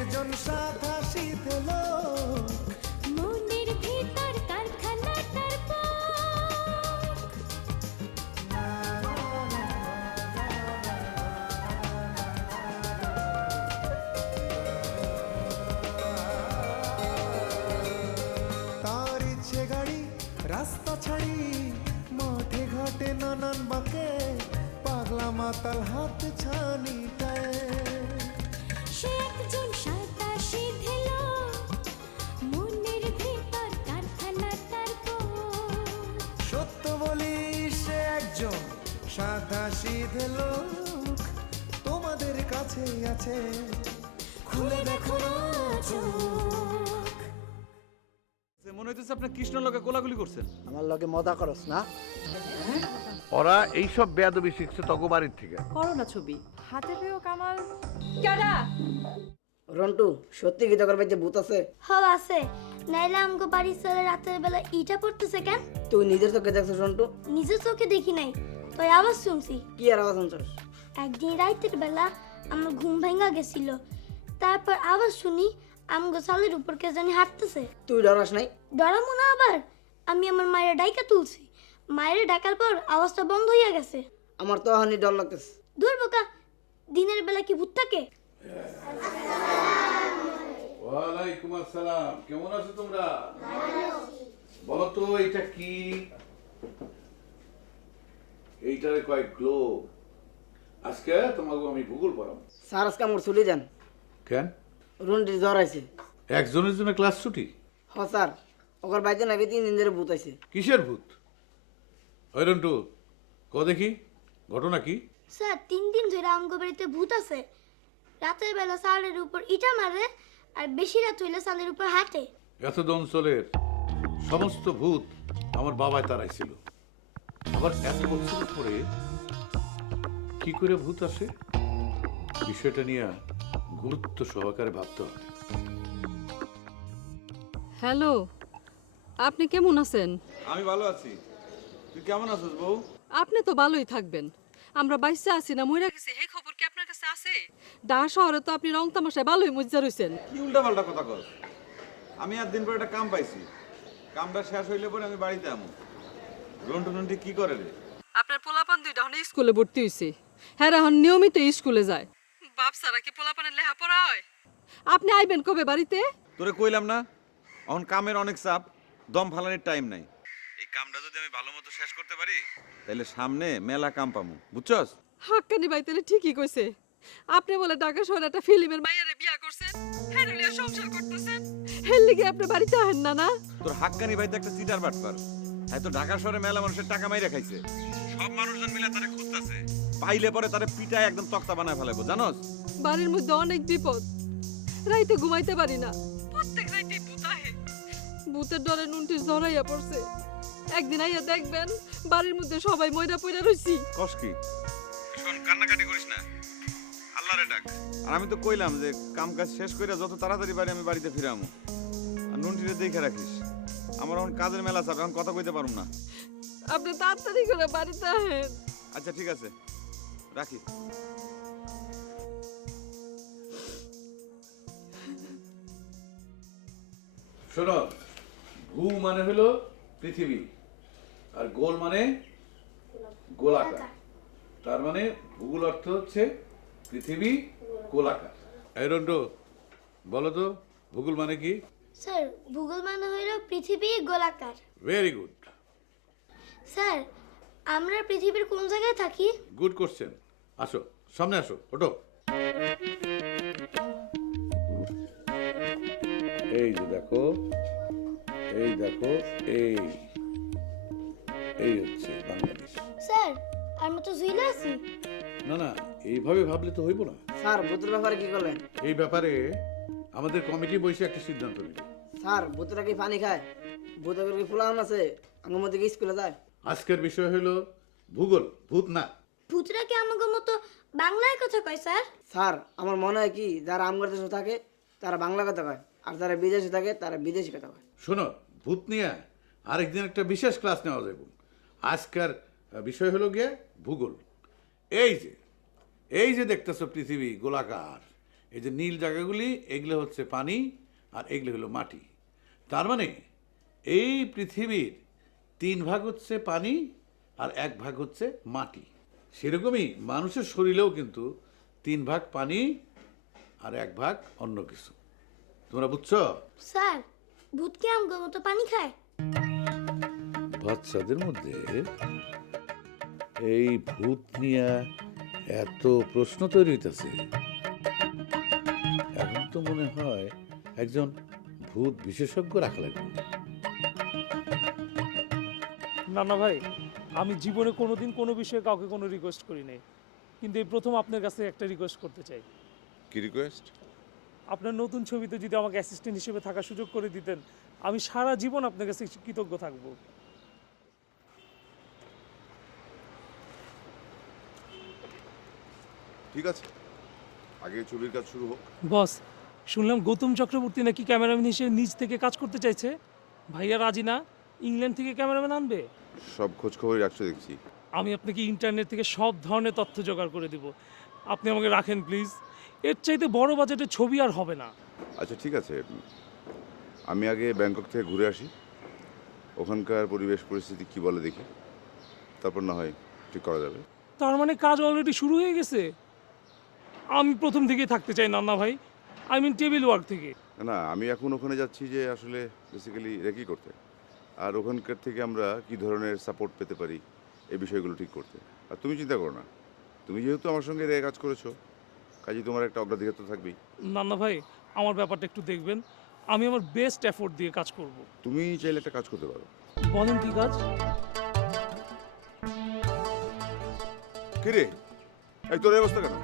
একজন সাদা শীতে লোক, মনের ভিতর কারখানাটার পাক। তার ইচ্ছে গাড়ি রাস্তা ছাড়ি, মাঠে ঘাটে নানান বাঁকে, পাগলা মাতাল হাত ছানিটায়। সে একজন সাদা সিধে লোক, মনের ভিতর কারখানাটার পাক। সত্য বলি সে একজন সাদা সিধে লোক, তোমাদের কাছে আছে, খুলে দেখো না চোখ। মনে হইতেছে আপনার কৃষ্ণর লগে কোলাগুলি করছেন। আমার লগে মজা করস না? ওরা এইসব বেয়াদবি শিখছে তগো বাড়ির থেকে। করো না ছবি হাতে পেয়েও কামাল। রন্টু, সত্যি কি তোর বাড়িতে ভূত আছে? হ্যাঁ আছে, নাইলে আমগো বাড়ির ছেলে রাতের বেলা ইটা পড়তেছে কেন? তুই নিজের চোখে দেখছিস রন্টু? নিজের চোখে দেখি নাই, তাই আওয়াজ শুনছি। কি আর আওয়াজ শুনছস? একদিন রাতের বেলা আমার ঘুম ভাঙা গেছিল, তারপর আওয়াজ শুনি আমগো চালের উপর কে জানি হাঁটতেছে। তুই ডরাস নাই? ডরামো না আবার, আমি আমার মায়ের ডাইকা তুলছি। মায়ের ডাকার পর আওয়াজটা বন্ধ হইয়া গেছে। আমার তো এখনই ডর লাগতেছে। দূর বোকা, দিনের বেলা কি ভূত থাকে? ওয়ালাইকুম আসসালাম, কেমন আছো তোমরা? বলো তো এটা কি? এইটারে কয় গ্লোব। আজকে তোমাকে আমি ভূগোল পড়াবো। স্যার আজকে আমার ছুটি যান। কেন? রন্টির জ্বর আইছে। একজনের জন্য ক্লাস ছুটি? হ স্যার, ওর বাড়িতে নাকি 3 দিন ধরে ভূত আইছে। কিসের ভূত? ওই রন্টু, ক দেখি ঘটনা কি? স্যার 3 দিন ধরে আমগো বাড়িতে ভূত আছে। রাতের বেলা চালের উপর ইটা মারে, আর বেশি রাত হইলে চালের উপর হাঁটে। এত অঞ্চলের সমস্ত ভূত আমার বাবাই তারাইছিল। আবার এত বছর পরে কি করে ভূত আসে, বিষয়টা নিয়ে গুরুত্ব সহকারে ভাবতে হবে। হ্যালো, আপনি কেমন আছেন? আমি ভালো আছি, তুই কেমন আছিস বউ? আপনি তো ভালোই থাকবেন। আমরা বাইসা আছি না মইরা গেছি, এই খবর কি আপনার কাছে আছে? ঢাকা শহরে তো আপনি রং তামাশায় ভালোই মজ্জা রইছেন। কি উল্টা পাল্টা কথা কর? আমি আর দিন পর একটা কাম পাইছি, কামটা শেষ হইলে পরে আমি বাড়িতে আমু। রন্টু নন্টি কি করে রে? আপনার পোলাপান দুইটা এখন স্কুলে ভর্তি হইছে। হ্যাঁ এখন নিয়মিত স্কুলে যায়। বাপ সারা কি পোলাপানের লেখাপড়া হয়? আপনি আইবেন কবে বাড়িতে? তোরে কইলাম না, এখন কামের অনেক চাপ, দম ফালানির টাইম নাই। এই কামটা যদি আমি ভালো মতো শেষ করতে পারি তাহলে সামনে মেলা কাম পামু, বুঝছস? হাক্কানি ভাই তাহলে ঠিকই কইছে। আপনি বলে ঢাকা শহরে একটা ফিল্মের মাইয়ারে বিয়া করছেন, হ্যাঁ লিয়া সংসার করতেছেন, হের লিগে আপনি বাড়িতে আহেন না না? তোর হাক্কানি ভাই তো একটা চিটার বাটপার। হ্যাঁ, তো ঢাকা শহরে মেলা মানুষের টাকা মাইরা খাইছে, সব মানুষজন মিলে তারে খুঁজতাছে, পাইলে পরে তারে পিটায় একদম তক্তা বানায় ফেলাইবো, জানোস? বাড়ির মধ্যে অনেক বিপদ, রাইতে ঘুমাইতে পারি না, প্রত্যেক রাইতে ভূত আহে। ভূতের ডরে নুনটি জড়াইয়া পড়ছে। একদিন আইয়া দেখবেন বাড়ির মধ্যে সবাই ময়রা পইরা রইছি। কস কি? শোন, কান্নাকাটি করিস না, আল্লাহরে ডাক। আর আমি তো কইলাম যে কাম কাজ শেষ কইরা যত তাড়াতাড়ি পারি আমি বাড়িতে ফিরামু। আর নুনটিরে দেখে রাখিস, আমার এখন কাজের মেলা চাপ, এখন কথা কইতে পারুম না। আপনি তাড়াতাড়ি করে বাড়িতে আহেন। আচ্ছা ঠিক আছে, রাখি। শোনো, ভূ মানে হলো পৃথিবী, আর গোল মানে গোলাকার। তার মানে ভূগোল অর্থ হচ্ছে পৃথিবী গোলাকার। এই রন্টু, বলো তো ভূগোল মানে কি? স্যার ভূগোল মানে হইল পৃথিবী গোলাকার। Very good. স্যার আমরা পৃথিবীর কোন জায়গায় থাকি? Good question. আসো, সামনে আসো, ওঠো। এই যে দেখো, এই দেখো, এই হচ্ছে বাংলাদেশ। স্যার আমরা তো ঝুইলে আছি। না না, এইভাবে ভাবলে তো হইব না। স্যার ভূতের ব্যাপারে কি করলেন? এই ব্যাপারে আমাদের কমিটি বসে একটা সিদ্ধান্ত নিল। স্যার ভূতরা কি পানি খায়? ভূতের কি ফুলাম আছে? আমার মধ্যে কি স্কুলে যায়? আজকের বিষয় হলো ভূগোল, ভূত না। ভূতরা কি আমাকে মতো বাংলায় কথা কয় স্যার? স্যার আমার মনে হয় কি, যারা আমার দেশে থাকে তারা বাংলা কথা কয়, আর যারা বিদেশে থাকে তারা বিদেশি কথা কয়। শোনো, ভূত নিয়ে আরেকদিন একটা বিশেষ ক্লাস নেওয়া যাবে। আজকের বিষয় হলো গিয়ে ভূগোল। এই যে দেখতেছো পৃথিবী গোলাকার, এই যে নীল জায়গাগুলি এগুলো হচ্ছে পানি আর এগুলো হলো মাটি। তার মানে এই পৃথিবীর 3 ভাগ হচ্ছে পানি আর 1 ভাগ হচ্ছে মাটি। সেরকমই মানুষের শরীরেও কিন্তু 3 ভাগ পানি আর 1 ভাগ অন্য কিছু। তোমরা বুঝছো? স্যার ভূত কি আমগো মতো পানি খায়? বাচ্চাদের মধ্যে এই ভূত নিয়ে এত প্রশ্ন তৈরি হইতেছে, এখন তো মনে হয় একজন ভূত বিশেষজ্ঞ রাখা লাগবে। না না ভাই, আমি জীবনে কোনোদিন কোনো বিষয়ে কাউকে কোনো রিকোয়েস্ট করি নাই, কিন্তু এই প্রথম আপনার কাছে একটা রিকোয়েস্ট করতে চাই। কি রিকোয়েস্ট? আপনার নতুন ছবিতে যদি আমাকে অ্যাসিস্ট্যান্ট হিসেবে থাকার সুযোগ করে দিতেন, আমি সারা জীবন আপনার কাছে কৃতজ্ঞ থাকব। ঠিক আছে, আগে ছবির কাজ শুরু হোক। বস, শুনলাম গৌতম চক্রবর্তী নাকি ক্যামেরাম্যান হিসেবে নিজ থেকে কাজ করতে চাইছে। ভাইয়া রাজি না? ইংল্যান্ড থেকে ক্যামেরাম্যান আনবে। সব খোঁজ খবরই রাখছো দেখছি। আমি আপনাকে ইন্টারনেট থেকে সব ধরনের তথ্য জোগাড় করে দেব, আপনি আমাকে রাখেন প্লিজ। এর চাইতে বড় বাজেটের ছবি আর হবে না। আচ্ছা ঠিক আছে, আমি আগে ব্যাংকক থেকে ঘুরে আসি, ওখানকার পরিবেশ পরিস্থিতি কি বলে দেখি, তারপর না হয় ঠিক করা যাবে। তার মানে কাজ অলরেডি শুরু হয়ে গেছে? আমি প্রথম থেকেই থাকতে চাই না ভাই, আই মিন টেবিল ওয়ার্ক থেকে। না, আমি এখন ওখানে যাচ্ছি যে আসলে বেসিক্যালি রেকি করতে, আর ওখানকার থেকে আমরা কি ধরনের সাপোর্ট পেতে পারি এই বিষয়গুলো ঠিক করতে। আর তুমি চিন্তা করো না, তুমি যেহেতু আমার সঙ্গে রেগে কাজ করেছো, কাজে তোমার একটা অগ্রাধিকার তো থাকবেই। না ভাই, আমার ব্যাপারটা একটু দেখবেন, আমি আমার বেস্ট এফোর্ট দিয়ে কাজ করব। তুমি চাইলে একটা কাজ করতে পারো। বলেন কি কাজ? কিরে, এই তোর এই অবস্থা কেন?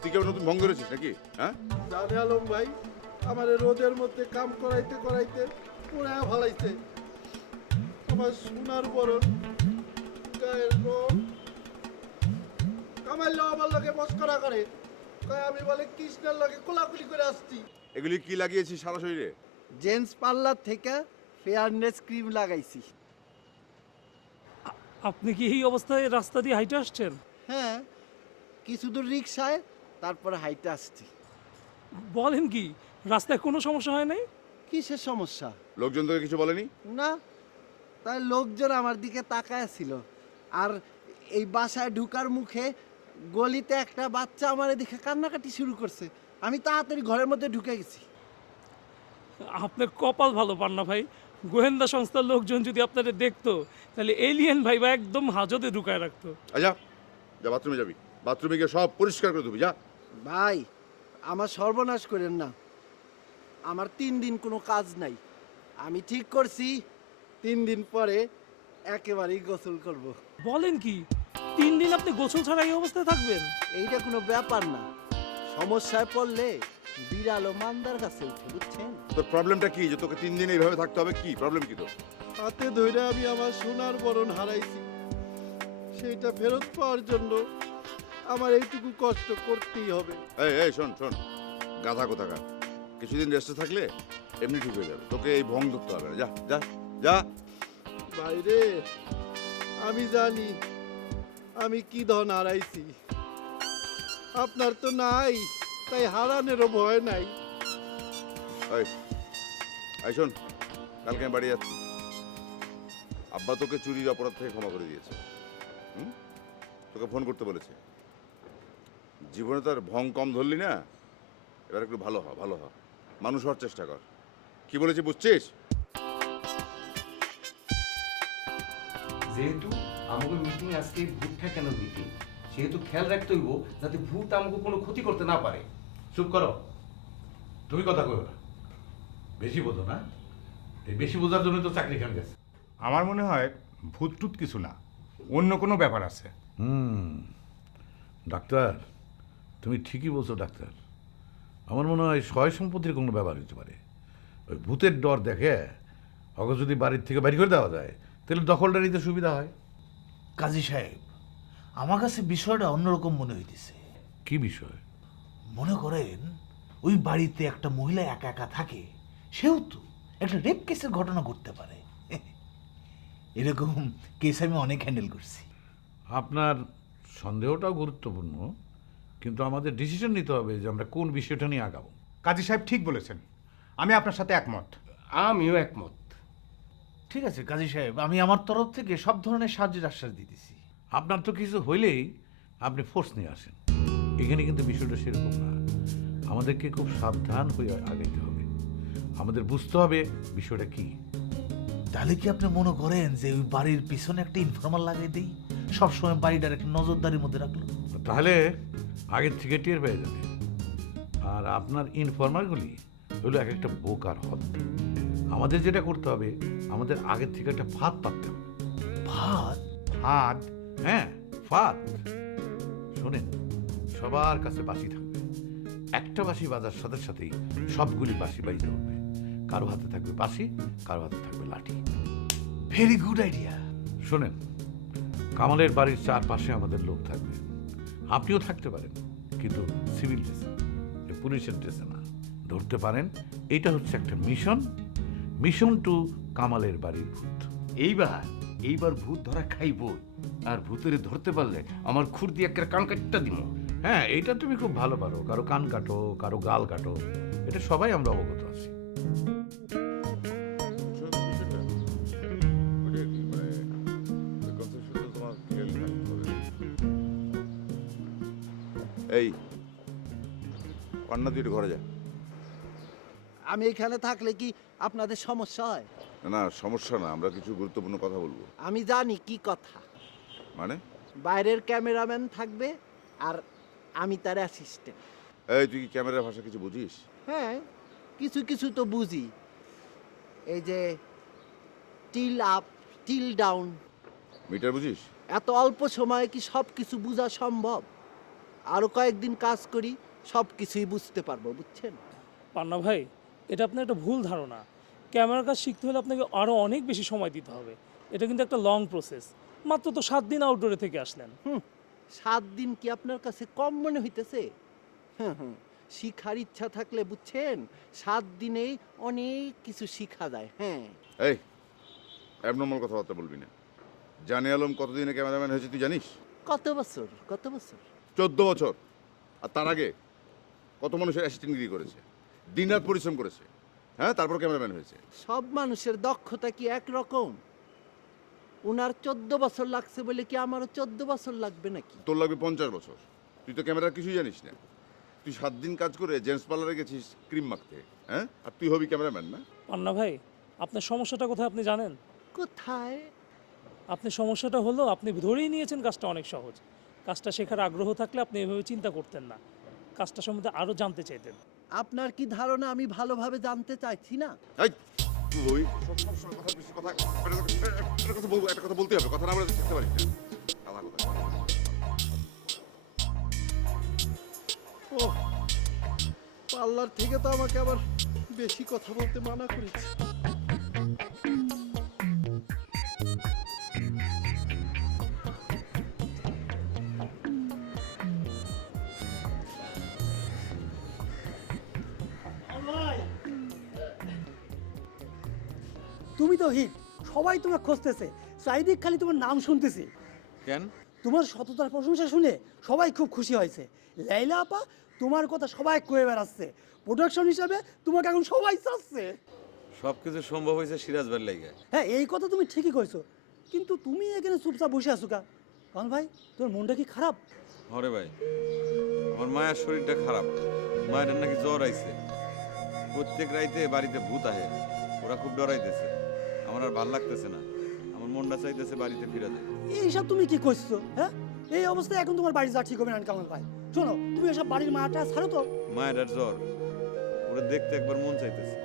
তুই কেউ নতুন ভঙ্গ করেছিস নাকি? হ্যাঁ, জানে আলম ভাই আমার রোদের মধ্যে কাম করাইতে করাইতে পুরা ভালাইছে। আমার সোনার বরণ গায়ের রং কামাইলো আমার লগে মস্করা করে, কয় আমি বলে কৃষ্ণের লগে কোলাকুলি করে আসছি। এগুলি কি লাগিয়েছিস সারা শরীরে? জেন্টস পার্লার থেকে ফেয়ারনেস ক্রিম লাগাইছি। আপনি কি এই অবস্থায় রাস্তা দিয়ে হাইটে আসছেন? হ্যাঁ, কিছু দূর রিক্সায়, তারপরে হাইটে আসছি। বলেন কি, রাস্তায় কোনো সমস্যা হয় নাই? কিসের সমস্যা? লোকজন তোকে কিছু বলেনি? না, তাই লোকজন আমার দিকে তাকায় ছিল। আর এই বাসায় ঢুকার মুখে গলিতে একটা বাচ্চা আমার দিকে কান্নাকাটি শুরু করছে। আমি তাড়াতাড়ি ঘরের মধ্যে ঢুকে গেছি। আপনার কপাল ভালো পান্না ভাই, গোয়েন্দা সংস্থার লোকজন যদি আপনারা দেখতো, তাহলে এলিয়েন ভাই বা একদম হাজতে ঢুকায় রাখতো। আচ্ছা, যা বাথরুমে যাবি, বাথরুমে গিয়ে সব পরিষ্কার করে দিবি, যা। ভাই আমার সর্বনাশ করেন না, আমার 3 দিন কোনো কাজ নাই। আমি ঠিক করছি 3 দিন পরে একেবারেই গোসল করব। বলেন কি, 3 দিন আপনি গোসল ছাড়া এই অবস্থায় থাকবেন? এইটা কোনো ব্যাপার না, সমস্যায় পড়লে বিড়ালও মান্দার কাছে উঠে, বুঝছেন? তোর প্রবলেমটা কি যে তোকে 3 দিন এইভাবে থাকতে হবে? কি প্রবলেম কি তোর? হাতে ধরে আমি আমার সোনার বরণ হারাইছি, সেইটা ফেরত পাওয়ার জন্য আমার এইটুকু কষ্ট করতেই হবে। এই এই শোন শোন, গাধা কোথাকার, কিছুদিন রেস্টে থাকলে এমনি ঠিক হয়ে যাবে, তোকে এই ভং ধরতে হবে না। যা যা যা। বাইরে আমি জানি আমি কি ধন হারাইছি, আপনার তো নাই, তাই হারানেরও ভয় নাই। এই শোন, কালকে আমি বাড়ি যাচ্ছি, আব্বা তোকে চুরির অপরাধ থেকে ক্ষমা করে দিয়েছে। তোকে ফোন করতে বলেছে। জীবনে তো আর ভং কম ধরলি না, এবার একটু ভালো হ, ভালো হ, মানুষ হওয়ার চেষ্টা কর। কি বলেছি বুঝছিস? যেহেতু আমাকে মিটিং আজকে ভূত ঠেকানোর মিটিং, সেহেতু খেয়াল রাখতে হইব যাতে ভূত আমাকে কোনো ক্ষতি করতে না পারে। চুপ করো, তুমি কথা কইও না, বেশি বোঝো না। এই বেশি বোঝার জন্য তো চাকরি খান গেছে। আমার মনে হয় ভূত টুত কিছু না, অন্য কোনো ব্যাপার আছে। ডাক্তার, তুমি ঠিকই বলছো ডাক্তার। আমার মনে হয় সয় সম্পত্তির কোনো ব্যাপার হতে পারে। ওই ভূতের ডর দেখে ওকে যদি বাড়ির থেকে বাইর করে দেওয়া যায়, তাহলে দখলটা নিতে সুবিধা হয়। কাজী সাহেব, আমার কাছে বিষয়টা অন্যরকম মনে হইতেছে। কি বিষয়? মনে করেন ওই বাড়িতে একটা মহিলা একা একা থাকে, সেও তো একটা রেপ কেসের ঘটনা ঘটতে পারে। এরকম কেস আমি অনেক হ্যান্ডেল করছি। আপনার সন্দেহটাও গুরুত্বপূর্ণ, কিন্তু আমাদের ডিসিশন নিতে হবে যে আমরা কোন বিষয়টা নিয়ে আগাবো। কাজী সাহেব ঠিক বলেছেন, আমি আপনার সাথে একমত। আমিও একমত। ঠিক আছে কাজী সাহেব, আমি আমার তরফ থেকে সব ধরনের সাহায্যের আশ্বাস দিতেছি। আপনার তো কিছু হইলেই আপনি ফোর্স নিয়ে আসেন, এখানে কিন্তু বিষয়টা সেরকম না। আমাদেরকে খুব সাবধান হয়ে আগাইতে হবে, আমাদের বুঝতে হবে বিষয়টা কি। তাহলে কি আপনি মনে করেন যে ওই বাড়ির পিছনে একটা ইনফর্মাল লাগাই দেই, সবসময় বাড়িটার একটা নজরদারির মধ্যে রাখলো? তাহলে আগের থেকে টের পেয়ে যাবে। আর আপনার ইনফরমারগুলি হলো এক একটা বোকার হদ। আমাদের যেটা করতে হবে, আমাদের আগের থেকে একটা ফাঁদ পাততে হবে। ভাত? হাত হ্যাঁ, ফাঁদ। শোনেন, সবার কাছে বাঁশি থাকবে, একটা বাঁশি বাজার সাথে সাথেই সবগুলি বাঁশি বাইজে উঠবে। কারো হাতে থাকবে বাঁশি, কারো হাতে থাকবে লাঠি। Very good idea. শোনেন, কামালের বাড়ির চারপাশে আমাদের লোক থাকবে, আপনিও থাকতে পারেন, কিন্তু সিভিল ড্রেসে, পুলিশের ড্রেসে না। ধরতে পারেন এইটা হচ্ছে একটা মিশন, মিশন টু কামালের বাড়ির ভূত। এইবার ভূত ধরা খাইব, আর ভূতের ধরতে পারলে আমার খুর দিয়ে একটা কান কাটটা দিব। হ্যাঁ, এইটা তুমি খুব ভালো পারো, কারো কান কাটো, কারো গাল কাটো, এটা সবাই আমরা অবগত আছি। এই পান্না, তুই একটু ঘরে যা। আমি এখানে থাকলে কি আপনাদের সমস্যা হয়? না, সমস্যা না, আমরা কিছু গুরুত্বপূর্ণ কথা বলবো। আমি জানি কি কথা। মানে? বাইরের ক্যামেরাম্যান থাকবে আর আমি তার অ্যাসিস্ট্যান্ট। এই, তুই কি ক্যামেরার ভাষা কিছু বুঝিস? হ্যাঁ, কিছু কিছু তো বুঝি। এই যে till up, till down. Metre বুঝিস? এত অল্প সময়ে কি সব কিছু বোঝা সম্ভব? আরো কয়েকদিন কাজ করি, সব কিছুই বুঝতে পারবো, বুঝছেন? পান্না ভাই, এটা আপনার একটা ভুল ধারণা। ক্যামেরার কাজ শিখতে হলে আপনাকে আরও অনেক বেশি সময় দিতে হবে। এটা কিন্তু একটা লং প্রসেস। মাত্র তো 7 দিন আউটডোরে থেকে আসলেন। 7 দিন কি আপনার কাছে কম মনে হইতেছে? শিখার ইচ্ছা থাকলে বুঝছেন, 7 দিনেই অনেক কিছু শিখা যায়। হ্যাঁ, এই অ্যাবনর্মাল কথাবার্তা বলবি না। জানে আলম কতদিনে ক্যামেরাম্যান হয়েছে তুই জানিস? কত বছর? 14 বছর। আর তার আগে কত মানুষের অ্যাসিস্ট্যান্টগিরি করেছে, দিনরাত পরিশ্রম করেছে, হ্যাঁ, তারপর ক্যামেরাম্যান হয়েছে। সব মানুষের দক্ষতা কি একরকম? উনার 14 বছর লাগছে বলে কি আমারও 14 বছর লাগবে নাকি? তোর লাগবে 50 বছর। তুই তো ক্যামেরার কিছুই জানিস না। তুই 7 দিন কাজ করে জেন্টস পার্লারে গেছিস ক্রিম মাখতে, হ্যাঁ, আর তুই হবি ক্যামেরাম্যান না? পান্না ভাই, আপনার সমস্যাটা কোথায় আপনি জানেন? কোথায়? আপনার সমস্যাটা হলো আপনি ধরেই নিয়েছেন কাজটা অনেক সহজ। কাজটা শেখার আগ্রহ থাকলে আপনি এভাবে চিন্তা করতেন না, কাজটা সম্বন্ধে আরও জানতে চাইতেন। আপনার কি ধারণা আমি ভালোভাবে জানতে চাইছি না? এই তুই সবসময় কথা বেশি কথা, একটা কথা বলবো, একটা কথা বলতে হবে, কথা না বলে থাকতে পারিস না। আলাদা কথা। ও, পার্লার থেকে তো আমাকে আবার বেশি কথা বলতে মানা করেছে। তুমি তো হিট, সবাই তোমার খুঁজতেছে, চারিদিক খালি তোমার নাম শুনতেছি। কেন? তোমার সততার প্রশংসা শুনে সবাই খুব খুশি হয়েছে। লাইলা আপা তোমার কথা সবাই কয়ে বেড়াচ্ছে, প্রোডাকশন হিসাবে তোমাকে এখন সবাই চাচ্ছে। সবকিছু সম্ভব হয়েছে সিরাজ ভাইয়ের লাইগা। হ্যাঁ, এই কথা তুমি ঠিকই কইছো, কিন্তু তুমি এখানে চুপচাপ বসে আছো কা? কারণ ভাই, তোমার মনটা কি খারাপ? হরে ভাই, আমার মায়ের শরীরটা খারাপ, মায়ের নাকি জ্বর আইছে। প্রত্যেক রাইতে বাড়িতে ভূত আহে, ওরা খুব ডরাইতেছে। আমার আর ভাল লাগতেছে না, আমার মনটা চাইতেছে বাড়িতে ফিরে যায়। এইসব তুমি কি করছো? হ্যাঁ, এই অবস্থায় এখন তোমার বাড়ি যাওয়া ঠিক হবে না কামাল ভাই। শোনো, তুমি এসব বাড়ির মাটা ছাড়ো তো। মায়ের আর জ্বর, ওরা দেখতে একবার মন চাইতেছে।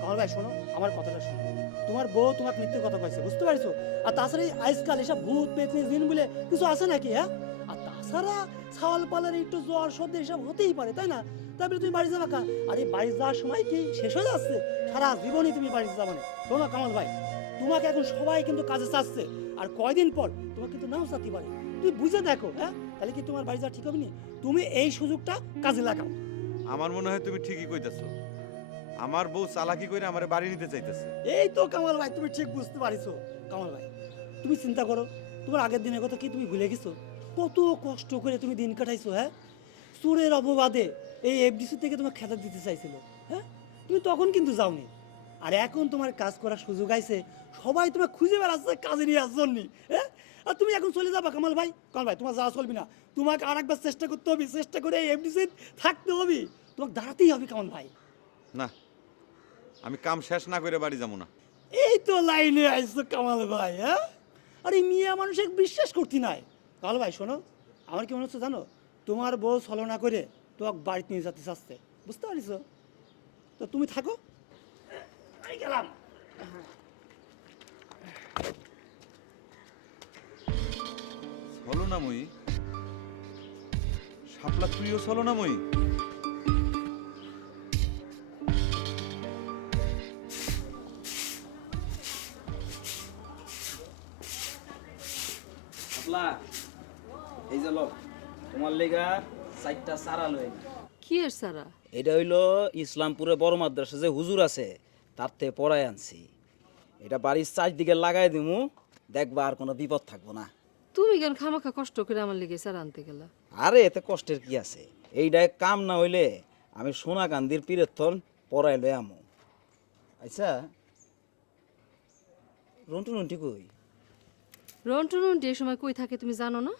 কামাল ভাই শোনো, আমার কথাটা শোনো। তোমার বউ তোমাকে মিথ্যে কথা কইছে, বুঝতে পারছো? আর তাছাড়া এই আজকাল এসব ভূত পেতনি জিন বলে কিছু আছে নাকি? হ্যাঁ, আর তাছাড়া ছাওয়াল পালার একটু জ্বর সর্দি এসব হতেই পারে, তাই না? তারপরে তুমি বাড়ি যাবা কা? আর এই বাড়ি যাওয়ার সময় কি শেষ হয়ে যাচ্ছে? সারা জীবনই তুমি বাড়িতে যাবে না। শোনো কামাল ভাই, তোমাকে এখন সবাই কিন্তু কাজে চাচ্ছে, আর কয়দিন পর তোমাকে কিন্তু নাও চাতে পারে। তুমি বুঝে দেখো, হ্যাঁ, তাহলে কি তোমার বাড়ি যাওয়া ঠিক হবে না? তুমি এই সুযোগটা কাজে লাগাও। আমার মনে হয় তুমি ঠিকই কইতাছো, আমার বউ চালাকি করে আমার বাড়ি নিতে চাইতেছে। এই তো কামাল ভাই, তুমি ঠিক বুঝতে পারিছো। কামাল ভাই, তুমি চিন্তা করো, তোমার আগের দিনের কথা কি তুমি ভুলে গেছো? কত কষ্ট করে তুমি দিন কাটাইছো, হ্যাঁ? চোরের অপবাদে এই এফডিসি থেকে তোমার খেতা দিতে চাইছিল, হ্যাঁ? তুমি তখন কিন্তু যাওনি। আর এখন তোমার কাজ করার সুযোগ আইছে, সবাই তোমার খুঁজে বেড়াচ্ছে কাজে নিয়ে আসছেন, হ্যাঁ? আর তুমি এখন চলে যাবা কামাল ভাই? কামাল ভাই, তোমার যাওয়া চলবে না, তোমাকে আর একবার চেষ্টা করতে হবে, চেষ্টা করে এই এফডিসি থাকতে হবে, তোমাকে দাঁড়াতেই হবে কামাল ভাই। না, আমি কাম শেষ না করে বাড়ি যাবো না। এই তো লাইনে আইছো কামাল ভাই, হ্যাঁ? আরে মিয়া মানুষকে বিশ্বাস করতে নাই। কামাল ভাই শোনো, আমার কি মনে হচ্ছে জানো, তোমার বউ ছলনা করে তোমাকে বাড়িতে নিয়ে যেতে চাচ্ছে, বুঝতে পারিস? তো তুমি থাকো, আমি গেলাম। চলো না মই, শাপলা তুইও চলো না মই। আপলা এই যে লোক তোমার লেগা সাইটটা সারা লই। কি এর সারা? এটা হইলো ইসলামপুরে বড় মাদ্রাসা যে হুজুর আছে তার থেকে পড়ায় আনছি। এটা বাড়ির চারদিকে লাগাই দিমু, দেখবা আর কোনো বিপদ থাকবো না। তুমি কেন খামাখা কষ্ট করে আমার লেগে সারা আনতে গেলা? আরে এতে কষ্টের কি আছে, এইটা কাম না হইলে আমি সোনা গান্ধীর পীরের থন পড়াই লই আমু। আচ্ছা রন্টু রন্টি কই? রন্টু রন্টি এই সময় কই থাকে তুমি জানো না?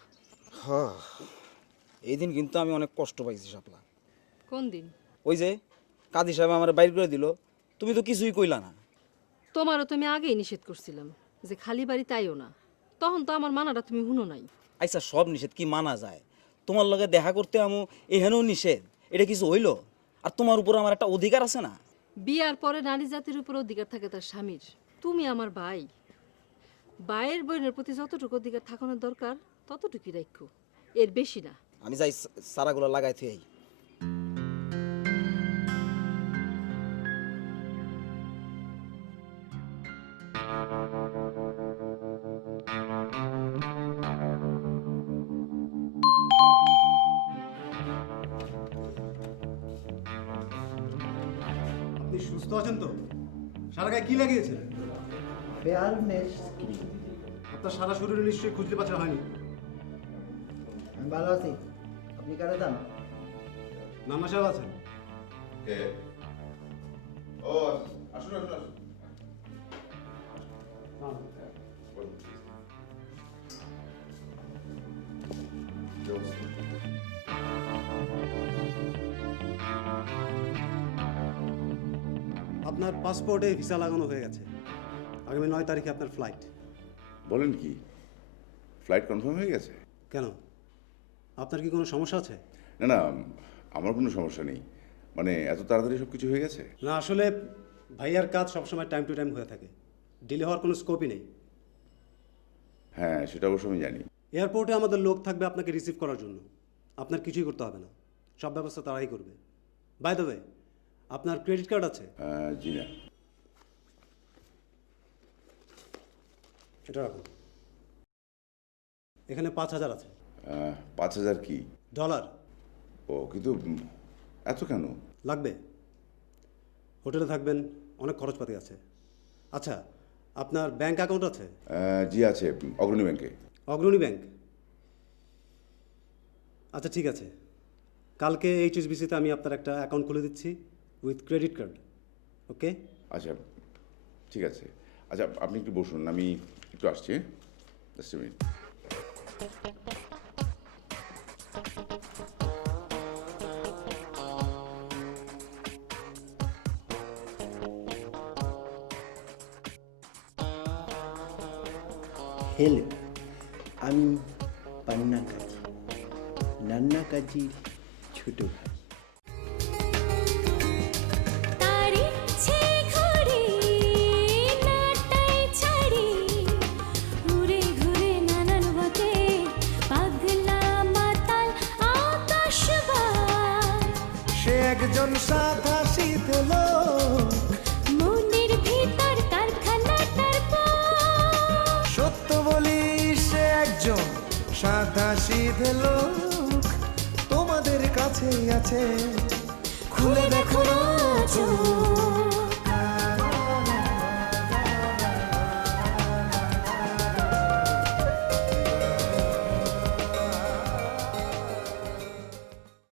এই দিন কিন্তু আমি অনেক কষ্ট পাইছি শাপলা। কোন দিন? ওই যে কাজী সাহেব আমার বাইর করে দিল, তুমি তো কিছুই কইলা না। তোমারও তো আমি আগেই নিষেধ করছিলাম যে খালি বাড়ি তাইও না, তখন তো আমার মানাটা তুমি শুনো নাই। আচ্ছা সব নিষেধ কি মানা যায়? তোমার লগে দেখা করতে আমু এখানেও নিষেধ, এটা কিছু হইল? আর তোমার উপর আমার একটা অধিকার আছে না? বিয়ার পরে নারী জাতির উপর অধিকার থাকে তার স্বামীর। তুমি আমার ভাই, ভাইয়ের বোনের প্রতি যতটুকু অধিকার থাকানোর দরকার ততটুকুই রাখো, এর বেশি না। আমি যাই সারাগুলো লাগাই থুই। আপনি সুস্থ আছেন তো? সারা গায়ে কি লাগিয়েছে? ফেয়ারনেস। আপনার সারা শরীরে নিশ্চয়ই খুঁজলে পাচার হয়নি। আমি ভালো আছি, আপনি কারে যান? নানা সাহেব আছেন? কে? ও আসুন আসুন আসুন। আপনার পাসপোর্টে ভিসা লাগানো হয়ে গেছে, আগামী 9 তারিখে আপনার ফ্লাইট। বলেন কি, ফ্লাইট কনফার্ম হয়ে গেছে? কেন, আপনার কি কোনো সমস্যা আছে? না না, আমার কোনো সমস্যা নেই, মানে এত তাড়াতাড়ি সব কিছু হয়ে গেছে? না আসলে ভাইয়ার কাজ সবসময় টাইম টু টাইম হয়ে থাকে, ডিলে হওয়ার কোনো স্কোপই নেই। হ্যাঁ সেটা অবশ্য আমি জানি। এয়ারপোর্টে আমাদের লোক থাকবে আপনাকে রিসিভ করার জন্য, আপনার কিছুই করতে হবে না, সব ব্যবস্থা তারাই করবে। বাই দ্য ওয়ে, আপনার ক্রেডিট কার্ড আছে? জি না। এটা রাখুন, এখানে 5,000 আছে। 5,000 কি? ডলার। ও কিন্তু এত কেন? লাগবে, হোটেলে থাকবেন, অনেক খরচপাতি আছে। আচ্ছা, আপনার ব্যাংক অ্যাকাউন্ট আছে? জি আছে, অগ্রণী ব্যাংকে। অগ্রণী ব্যাংক? আচ্ছা ঠিক আছে, কালকে HSBC-তে আমি আপনার একটা অ্যাকাউন্ট খুলে দিচ্ছি উইথ ক্রেডিট কার্ড। ওকে? আচ্ছা ঠিক আছে। আচ্ছা আপনি একটু বসুন, আমি একটু আসছি, জাস্ট মিনিট। হ্যালো, আমি পান্না কাজী, নান্না কাজীর ছোট ভাই। তার ইচ্ছে ঘরে নাটাই ছাড়ি ঘুরে ঘুরে নানান মতে পাগলা মাতাল আকাশবাই। সে একজন সাদা শীত লোক, মনের ভিতর কারখানাটার পর সত্য বলি সে একজন সাদা শীত লোক, তোমাদের কাছেই আছে, খুলে দেখো না চোখ।